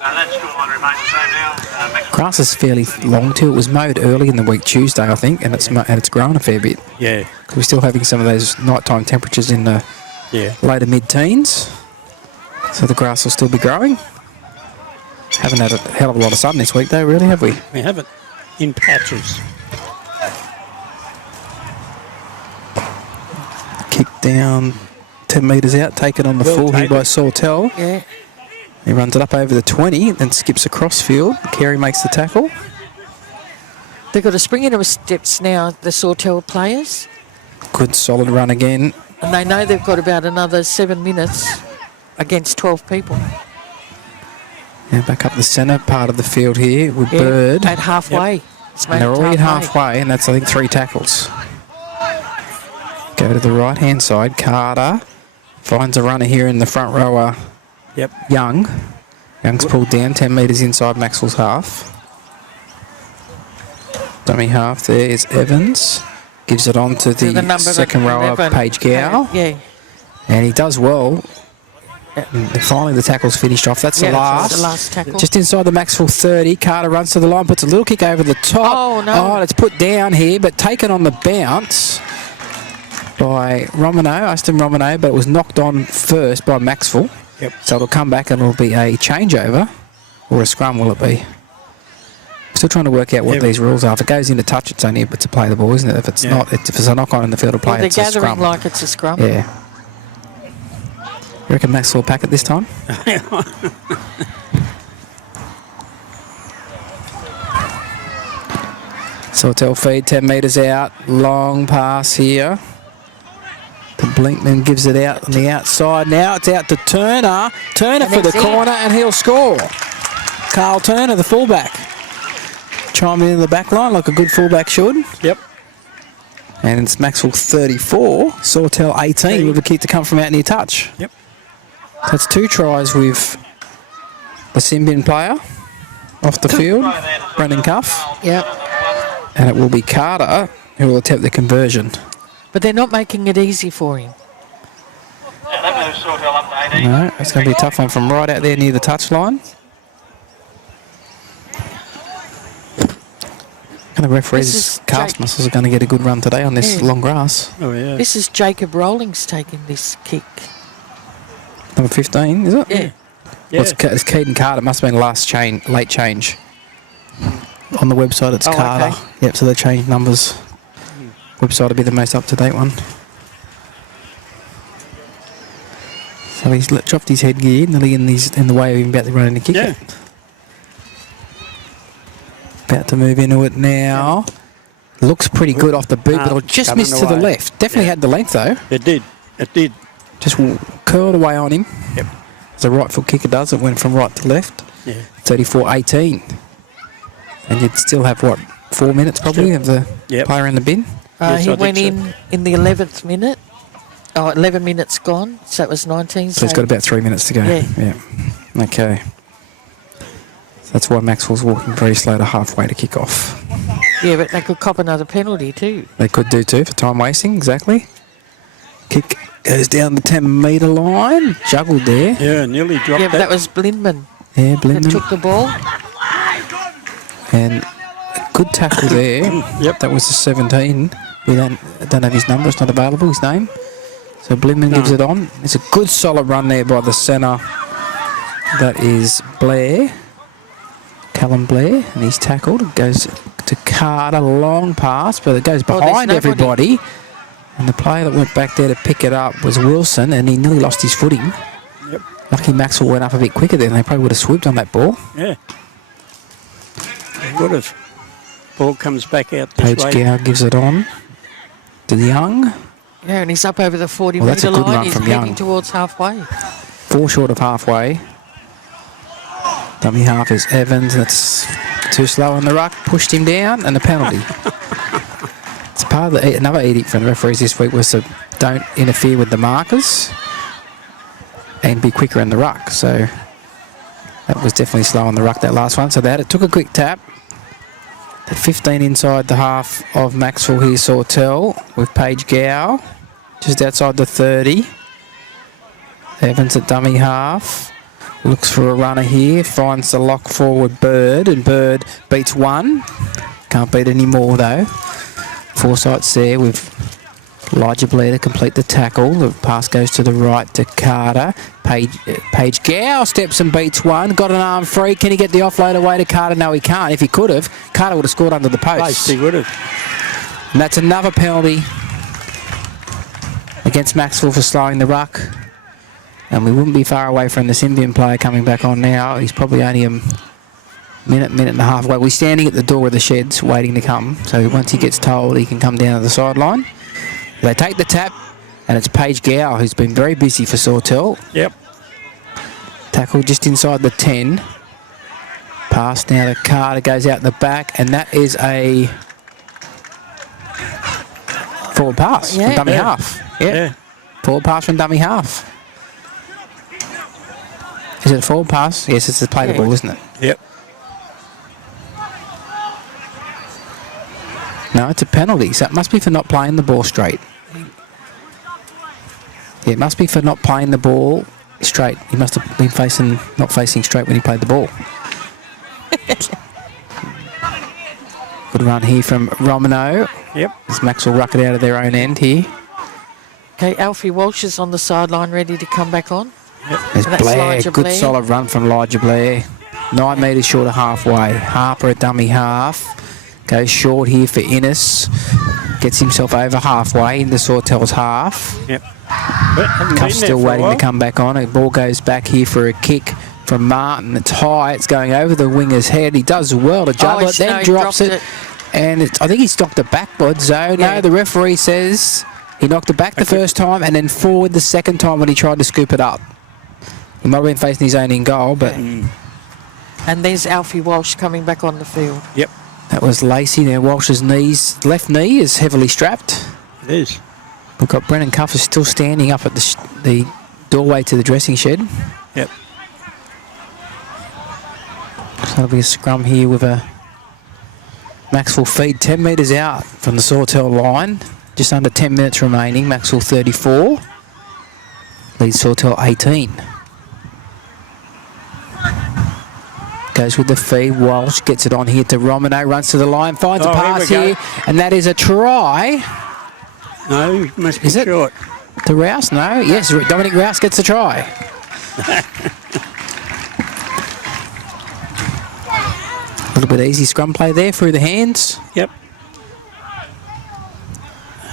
That scoreline remains the same now. Macksville. Grass is fairly long too. It was mowed early in the week, Tuesday, I think, and it's grown a fair bit. Yeah. Because we're still having some of those nighttime temperatures in the Yeah. later mid-teens. So the grass will still be growing. Haven't had a hell of a lot of sun this week though, really, have we? We have it in patches. Kick down 10 metres out, taken on the Well full here taken. by Sawtell. Yeah. He runs it up over the 20, then skips across field. Carey makes the tackle. They've got to spring into steps now, the Sawtell players. Good solid run again. And they know they've got about another 7 minutes against 12 people. Now back up the centre part of the field here with Yeah, Bird. at halfway. It's And they're already at halfway, and that's, I think, 3 tackles. Go to the right-hand side. Carter finds a runner here in the front rower. Yep. Young. Young's pulled down 10 metres inside Macksville's half. Dummy half there is Evans. Gives it on to the second rower, 11. Paige Gow. Yeah. And he does well. And finally the tackle's finished off. That's Yeah, the that's last. the last tackle. Just inside the Macksville 30. Carter runs to the line, puts a little kick over the top. Oh, no. Oh, it's put down here, but taken on the bounce by Aston Romano, but it was knocked on first by Macksville. Yep. So it'll come back and it'll be a changeover, or a scrum, will it be? Still trying to work out what these rules are. If it goes into touch, it's only to play the ball, isn't it? If it's not, if it's a knock-on in the field of play, Well, they're it's a gathering scrum. like it's a scrum. Yeah. You reckon Max will pack it this time? Sawtell feed, 10 metres out. Long pass here. The Blinkman gives it out on the outside. Now it's out to Turner. Turner And for the it's in. corner, and he'll score. Carl Turner, the fullback. Chiming in the back line like a good fullback should. Yep. And it's Macksville 34, Sawtell 18 with a kick to come from out near touch. Yep. That's 2 tries with the Simbin player off the field, Brendan Cuff. Yeah. And it will be Carter who will attempt the conversion. But they're not making it easy for him. That moves Sawtell up to 18. No, it's going to be a tough one from right out there near the touchline. And the referee's This is calf Jake. muscles are going to get a good run today on this Yeah. long grass. Oh, yeah. This is Jacob Rawlings taking this kick. Number 15, is it? Yeah. Yeah. Well, it's Keaton Carter. It must have been late change. On the website, it's Oh, Carter. okay. Yep, so they changed numbers. Website will be the most up-to-date one. So he's dropped his headgear, nearly in the way of him about to run in the kick. Yeah. It. About to move into it now. Looks pretty good off the boot, but it'll just coming miss to the away. left. Definitely had the length though. It did. It did. Just curled away on him. Yep. As a right foot kicker does, it went from right to left. Yeah. 34-18. And you'd still have, 4 minutes probably of the Yep. player in the bin? Yes, He I went think so. in the 11th minute. Oh, 11 minutes gone. So it was 19. So he's got about 3 minutes to go. Yeah. Okay. So that's why Macksville's walking very slow to halfway to kick off. Yeah, but they could cop another penalty too. They could do too for time wasting, exactly. Kick goes down the 10-metre line. Juggled there. Yeah, nearly dropped Yeah, but that was Blindman Yeah, that Blinden. took the ball. And a good tackle there. Yep. That was the 17. We don't have his number. It's not available, his name. So Blindman gives it on. It's a good solid run there by the centre. That is Blair. Callum Blair. And he's tackled. It goes to Carter. Long pass, but it goes there's behind nobody. everybody. And the player that went back there to pick it up was Wilson, and he nearly lost his footing. Yep. Lucky Macksville went up a bit quicker then. They probably would have swooped on that ball. Yeah. They would have. Ball comes back out this Paige way. Gow gives it on to Young. Yeah, and he's up over the 40-metre Well, that's a good line. run He's from heading Young. towards halfway. 4 short of halfway. Dummy half is Evans. That's Too slow on the ruck, pushed him down, and a penalty. It's part of another edict from the referees this week was to don't interfere with the markers and be quicker in the ruck. So that was definitely slow on the ruck, that last one. So they took a quick tap. At 15 inside the half of Macksville here, Sawtell, with Paige Gow just outside the 30. Evans at dummy half. Looks for a runner here, finds the lock forward Bird, and Bird beats one. Can't beat any more though. Forsyth's there with Elijah Blair to complete the tackle. The pass goes to the right to Carter. Paige Gow steps and beats one. Got an arm free. Can he get the offload away to Carter? No, he can't. If he could have, Carter would have scored under the post. He would have. And that's another penalty against Macksville for slowing the ruck. And we wouldn't be far away from the Symbian player coming back on now. He's probably only a minute and a half away. We're standing at the door of the sheds waiting to come. So once he gets told, he can come down to the sideline. They take the tap, and it's Paige Gow who's been very busy for Sawtell. Yep. Tackle just inside the 10. Pass now to Carter, goes out the back, and that is a forward pass from dummy half. Yeah. Forward pass from dummy half. Is it a forward pass? Yes, it's a play the ball, isn't it? Yep. No, it's a penalty, so it must be for not playing the ball straight. Yeah, it must be for not playing the ball straight. He must have been not facing straight when he played the ball. Good run here from Romano. Yep. As Max will ruck it out of their own end here. Okay, Alfie Walsh is on the sideline ready to come back on. Yep. There's Blair, Elijah good Blair. solid run from Elijah Blair. 9 metres short of halfway. Harper at dummy half. Goes short here for Innes. Gets himself over halfway into Sawtell's half. Yep. Cuff's still waiting to come back on. The ball goes back here for a kick from Martin. It's high. It's going over the winger's head. He does well to juggle it, then drops it. And I think he's knocked it backwards, though. No, the referee says he knocked it back the first time and then forward the second time when he tried to scoop it up. He might have been facing his own in goal, but... And there's Alfie Walsh coming back on the field. Yep. That was Lacey. Now Walsh's left knee is heavily strapped. It is. We've got Brennan Cuffers still standing up at the doorway to the dressing shed. Yep. So that'll be a scrum here with a Macksville feed 10 metres out from the Sawtell line. Just under 10 minutes remaining. Macksville 34. Leads Sawtell 18. Goes with the feed. Walsh gets it on here to Romano. Runs to the line. Finds a pass here. And that is a try. No, he must be short. To Rouse? No. Yes, Dominic Rouse gets the try. A little bit easy scrum play there through the hands. Yep.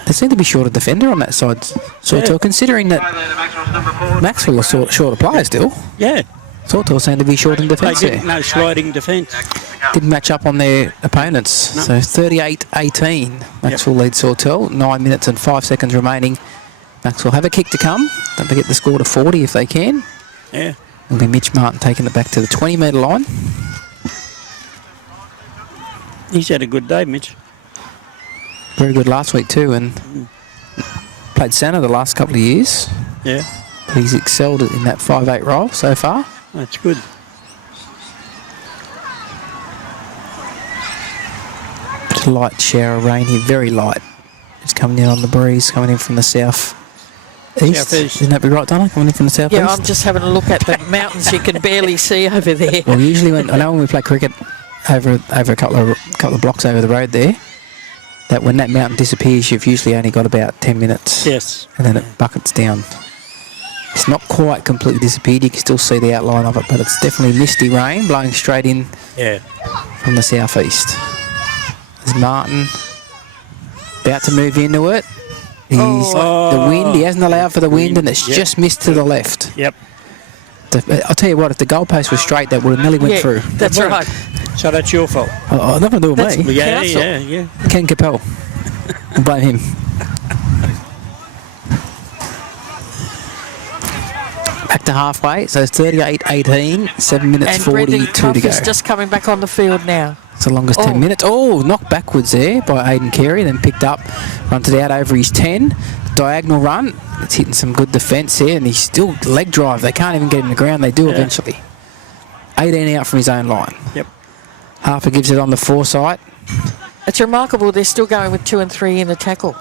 They seem to be short of defender on that side. Sawtell, considering that Macksville are short of player still. Yeah. Sawtell seem to be short in defence there. No sliding defence. Didn't match up on their opponents. No. So 38-18. Macksville leads Sawtell. 9 minutes and 5 seconds remaining. Macksville have a kick to come. Don't forget the score to 40 if they can. Yeah. It'll be Mitch Martin taking it back to the 20-metre line. He's had a good day, Mitch. Very good last week too, and played centre the last couple of years. Yeah. But he's excelled in that 5'8" role so far. That's good. Bit of light shower of rain here, very light. It's coming in on the breeze, coming in from the south east. Southeast. Isn't that be right, Donna? Coming in from the south Yeah, east? I'm just having a look at the mountains you can barely see over there. Well, usually when we play cricket over a couple of blocks over the road there, that when that mountain disappears, you've usually only got about 10 minutes. Yes. And then it buckets down. It's not quite completely disappeared. You can still see the outline of it, but it's definitely misty rain blowing straight in from the southeast. There's Martin about to move into it. The wind, he hasn't allowed for the wind, and it's just missed to the left. Yep. I'll tell you what, if the goalpost was straight, that would have nearly went through. That's right. So that's your fault. Oh, nothing to do with me. Yeah. Ken Capel. I'll blame him. Back to halfway, so it's 38-18, 7 minutes And 42 Brendan Cuff to go. is just coming back on the field now. It's the longest 10 minutes. Oh, knocked backwards there by Aidan Carey, then picked up, runs it out over his 10. Diagonal run. It's hitting some good defence here, and he's still leg drive. They can't even get him to the ground. They do eventually. 18 out from his own line. Yep. Harper gives it on the foresight. It's remarkable they're still going with 2 and 3 in the tackle.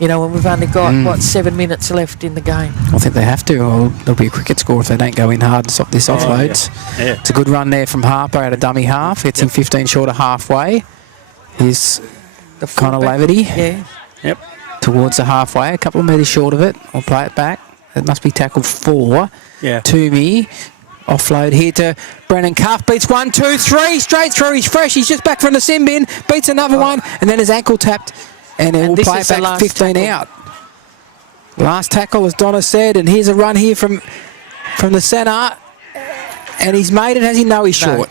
You know, when we've only got, 7 minutes left in the game. I think they have to, or there'll be a cricket score if they don't go in hard and stop this offloads. Yeah. It's a good run there from Harper at a dummy half. Hits him 15 short of halfway. Here's The Connor fullback. Laverty Yeah. Yep. towards the halfway, a couple of metres short of it. I'll play it back. It must be tackled 4. Yeah. Toomey. Offload here to Brennan Cuff. Beats 1, 2, 3. Straight through. He's fresh. He's just back from the sin bin. Beats another one. And then his ankle tapped. And it will this play is it the back last 15 tackle. out. Last tackle, as Donna said. And here's a run here from the centre. And he's made it. Has he? No, he's No. short.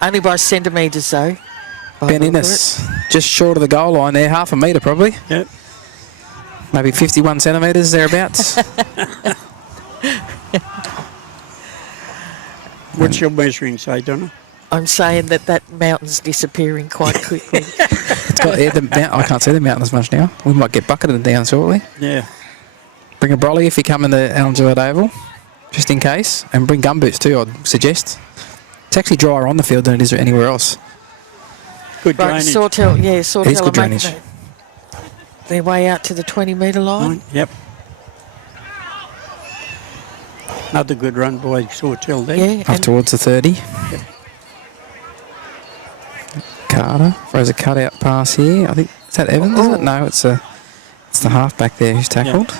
Only by centimetres, though. by Ben the look of Innes. Just short of the goal line there. Half a metre probably. Yep. Maybe 51 centimetres thereabouts. What's your measuring say, Donna? I'm saying that mountain's disappearing quite quickly. It's got I can't see the mountain as much now. We might get bucketed down shortly. Yeah. Bring a brolly if you come in the Alan Gillett Oval, just in case. And bring gumboots too, I'd suggest. It's actually drier on the field than it is anywhere else. Good Right, drainage. Sawtell, Sawtell It is good are making drainage. their way out to the 20-metre line. Yep. Another good run by Sawtell there. Yeah, Up and towards the 30. Carter throws a cutout pass here. I think, is that Evans, is it? No, it's the half-back there who's tackled.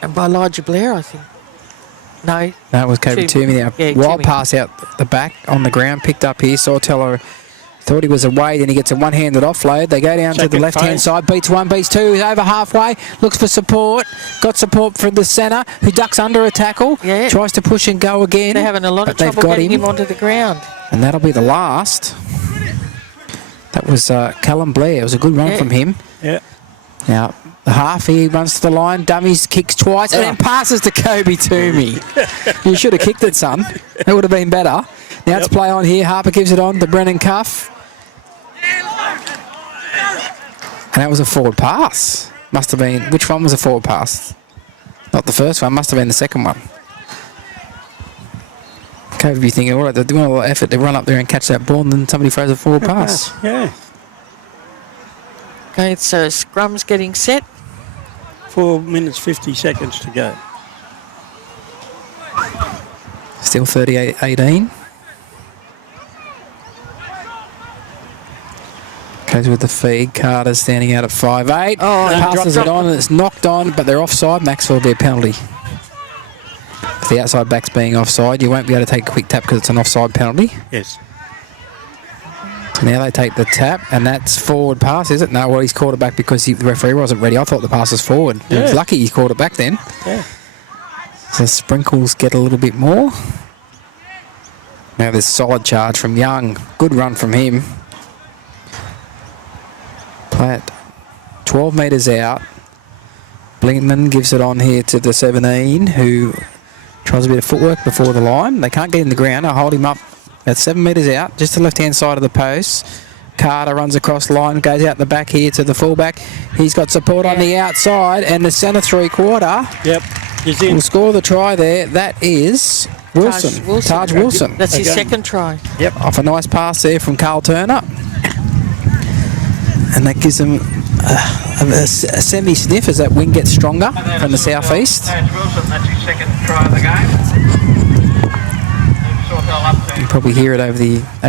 and by Elijah Blair, I think. No, No, it was Kobe Toomey there. Yeah, Wild Toomey. pass out the back on the ground, picked up here. Sawtell thought he was away, then he gets a one-handed offload. They go down to the Second left-hand phase. side, beats 1, beats 2, he's over halfway, looks for support, got support from the centre, who ducks under a tackle, Yeah. tries to push and go again. they're having a lot of but they've trouble got getting him onto the ground. And that'll be the last. That was Callum Blair. It was a good run Yeah. from him. Yeah. Now, the half, he runs to the line, dummies, kicks twice, and then passes to Kobe Toomey. You should have kicked it, son. It would have been better. Now it's play on here. Harper gives it on to Brennan Cuff. And that was a forward pass. Must have been, which one was a forward pass? Not the first one, must have been the second one. Kobe be thinking, all right, they're doing a lot of effort to run up there and catch that ball, and then somebody throws a forward pass. Yeah. Okay, so scrum's getting set. 4 minutes 50 seconds to go. Still 38-18. Goes with the feed. Carter standing out at 5'8". Oh, passes it on and it's knocked on, but they're offside. Macksville will be a penalty. If the outside back's being offside, you won't be able to take a quick tap because it's an offside penalty. Yes. So now they take the tap, and that's forward pass, is it? No, well, he's called it back because the referee wasn't ready. I thought the pass was forward. He was lucky he called it back then. Yeah. So Sprinkles get a little bit more. Now there's solid charge from Young. Good run from him. Play it 12 metres out. Blinkman gives it on here to the 17, who tries a bit of footwork before the line. They can't get in the ground. I'll hold him up at 7 metres out, just the left-hand side of the post. Carter runs across the line, goes out the back here to the fullback. He's got support on the outside, and the centre three-quarter Yep. He's in. will score the try there. That is Wilson. Taj Wilson. That's his Again. second try. Yep. Off a nice pass there from Carl Turner. And that gives them a semi-sniff as that wind gets stronger from the southeast. Taj Wilson, that's his second try of the game. Sawtell up to You can probably hear it over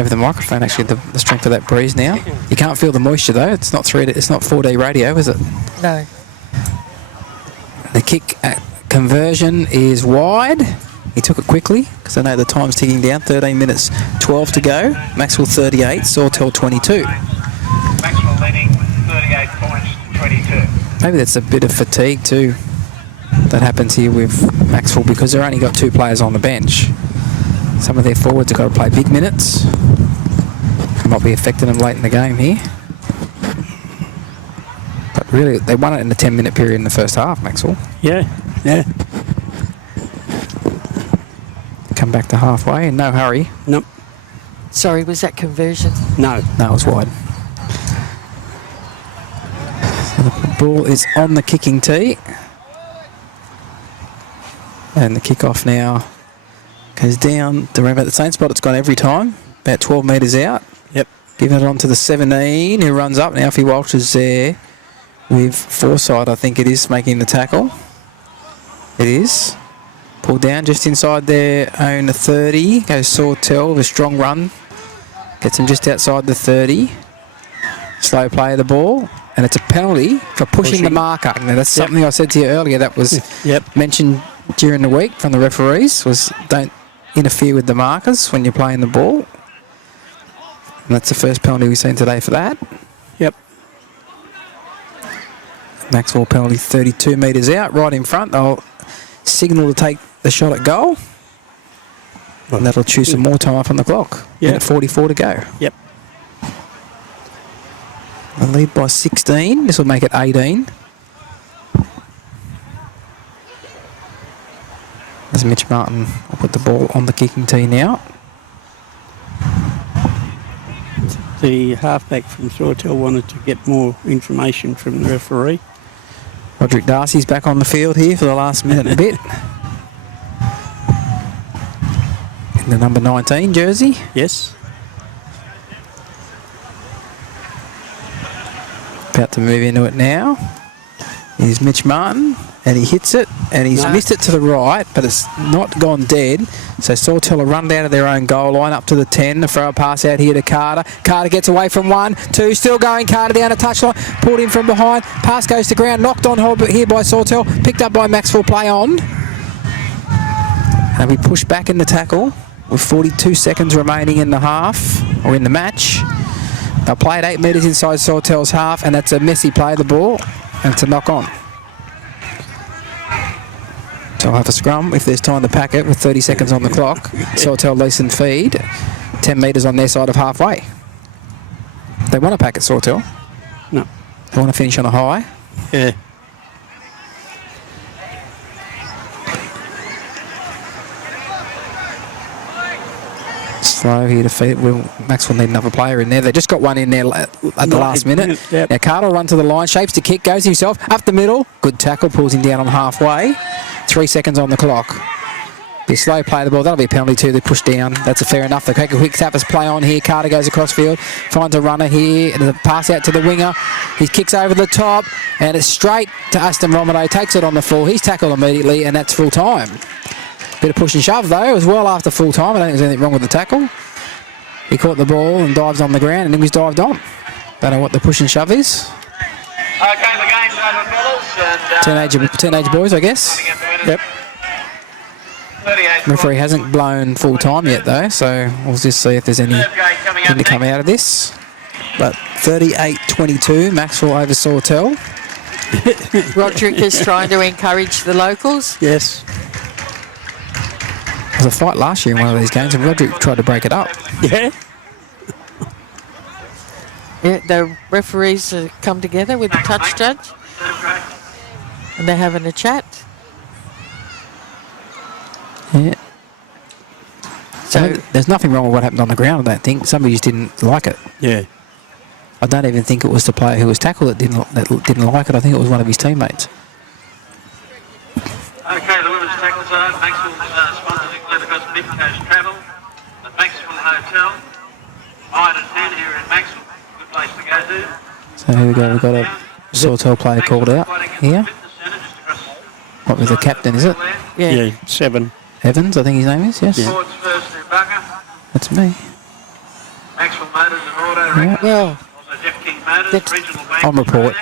the microphone, actually, the strength of that breeze now. You can't feel the moisture though. It's not 4D radio, is it? No. The kick at conversion is wide. He took it quickly because I know the time's ticking down. 13 minutes 12 to go. Macksville 38, Sawtell 22. Macksville leading 38 points to 22. Maybe that's a bit of fatigue too that happens here with Macksville because they've only got 2 players on the bench. Some of their forwards have got to play big minutes. It might be affecting them late in the game here. But really, they won it in the 10-minute period in the first half, Macksville. Yeah. Yeah. come back to halfway in no hurry. Nope. Sorry, was that conversion? No. No, it was wide. So the ball is on the kicking tee. And the kick-off now goes down to around about the same spot it's gone every time, about 12 metres out. Yep. Giving it on to the 17, who runs up. Now, Alfie Walsh is there with Forsyth, I think it is, making the tackle. It is. Pulled down just inside their own 30. Goes Sawtell with a strong run. Gets him just outside the 30. Slow play of the ball. And it's a penalty for pushing the marker. Now, that's something I said to you earlier that was mentioned during the week from the referees, was don't interfere with the markers when you're playing the ball. And that's the first penalty we've seen today for that. Yep. Macksville penalty 32 metres out, right in front. They'll signal to take the shot at goal. And that'll chew some more time up on the clock. Minute 44 to go. Yep. The lead by 16. This will make it 18. As Mitch Martin will put the ball on the kicking tee now. The halfback from Sawtell wanted to get more information from the referee. Roderick Darcy's back on the field here for the last minute and a bit. In the number 19 jersey. Yes. About to move into it now. Here's Mitch Martin, and he hits it, and he's missed it to the right, but it's not gone dead. So Sawtell will run down to their own goal line up to the 10. The throw pass out here to Carter. Carter gets away from 1, 2, still going. Carter down a touchline, pulled in from behind. Pass goes to ground, knocked on hold here by Sawtell, picked up by Macksville, play on. And we push back in the tackle with 42 seconds remaining in the half, or in the match. They'll play it 8 metres inside Sawtell's half, and that's a messy play of the ball, and it's a knock on. So I'll have a scrum if there's time to pack it with 30 seconds on the clock. Sawtell lease and feed, 10 metres on their side of halfway. They want to pack it, Sawtell. No. They want to finish on a high. Yeah. Slow here to feed. Max will need another player in there. They just got one in there at the last minute. Yep. Now Carter will run to the line, shapes the kick, goes himself up the middle. Good tackle, pulls him down on halfway. 3 seconds on the clock. Be a slow play of the ball. That'll be a penalty too. They push down. That's a fair enough. They take a quick tappers play on here. Carter goes across field, finds a runner here. And the pass out to the winger. He kicks over the top, and it's straight to Aston Romero. Takes it on the full. He's tackled immediately, and that's full time. Bit of push and shove though. It was well after full time. I don't think there's anything wrong with the tackle. He caught the ball and dives on the ground, and then he's dived on. Don't know what the push and shove is. Okay, the game's over, fellas. And, Teenage boys, I guess. Yep. 38. Referee hasn't blown full time yet though, so we'll just see if there's anything to come out of this. But 38-22, Macksville over Sawtell. Roderick is trying to encourage the locals. Yes. There was a fight last year in one of these games, and Roderick tried to break it up. Yeah. Yeah, the referees have come together with the touch judge, and they're having a chat. Yeah. So There's nothing wrong with what happened on the ground, I don't think. Somebody just didn't like it. Yeah. I don't even think it was the player who was tackled that didn't like it. I think it was one of his teammates. Okay, the women's tackle zone. Macksville sponsors include across Big Coast Travel, the Macksville Hotel, 9 and 10 here in Macksville. Good place to go to. So here we go. We've got a Sawtell player called out here. What was the captain, is it? Yeah. 7. Evans, I think his name is, yes. Yeah. Sports first in Bucker. That's me. Macksville Motors and Auto Yeah. Records. well, Also Jeff King Motors, That's Regional Bank. on report.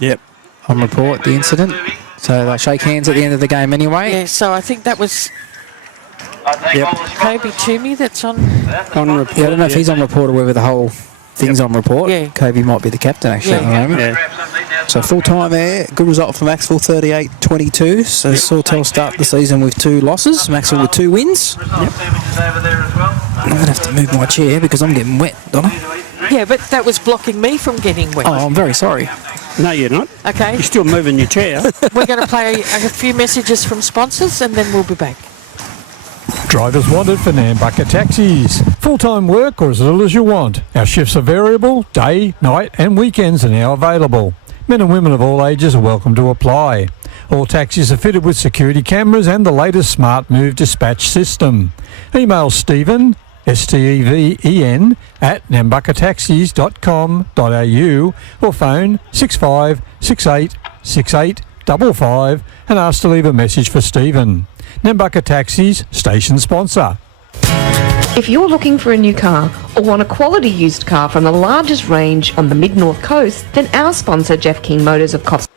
Yep. On report, the incident. So they shake hands at the end of the game anyway. yeah. So I think that was I thank Yep. all the Kobe sponsors. Toomey that's on. On report. Yeah, I don't know if he's on report or whether the whole thing's on report. Yeah. Kobe might be the captain actually at the Yeah. moment. Yeah. Grab something now. So full time there. Good result for Macksville, 38-22. So Sawtell start the season with 2 losses. Macksville with 2 wins. Result sandwiches over there as well. I'm going to have to move my chair because I'm getting wet, Donna. Yeah, but that was blocking me from getting wet. Oh, I'm very sorry. No, you're not. Okay, You're still moving your chair. we're going to play a few messages from sponsors, and then we'll be back. Drivers wanted for Nambucca taxis. Full-time work or as little as you want. Our shifts are variable, day, night and weekends are now available. Men and women of all ages are welcome to apply. All taxis are fitted with security cameras and the latest Smart Move dispatch system. Email Stephen, Steven, at nambuccataxis.com.au or phone 65 68 68 55 and ask to leave a message for Stephen. Nambucca Taxis, station sponsor. If you're looking for a new car or want a quality used car from the largest range on the mid-north coast, then our sponsor Jeff King Motors of Coffs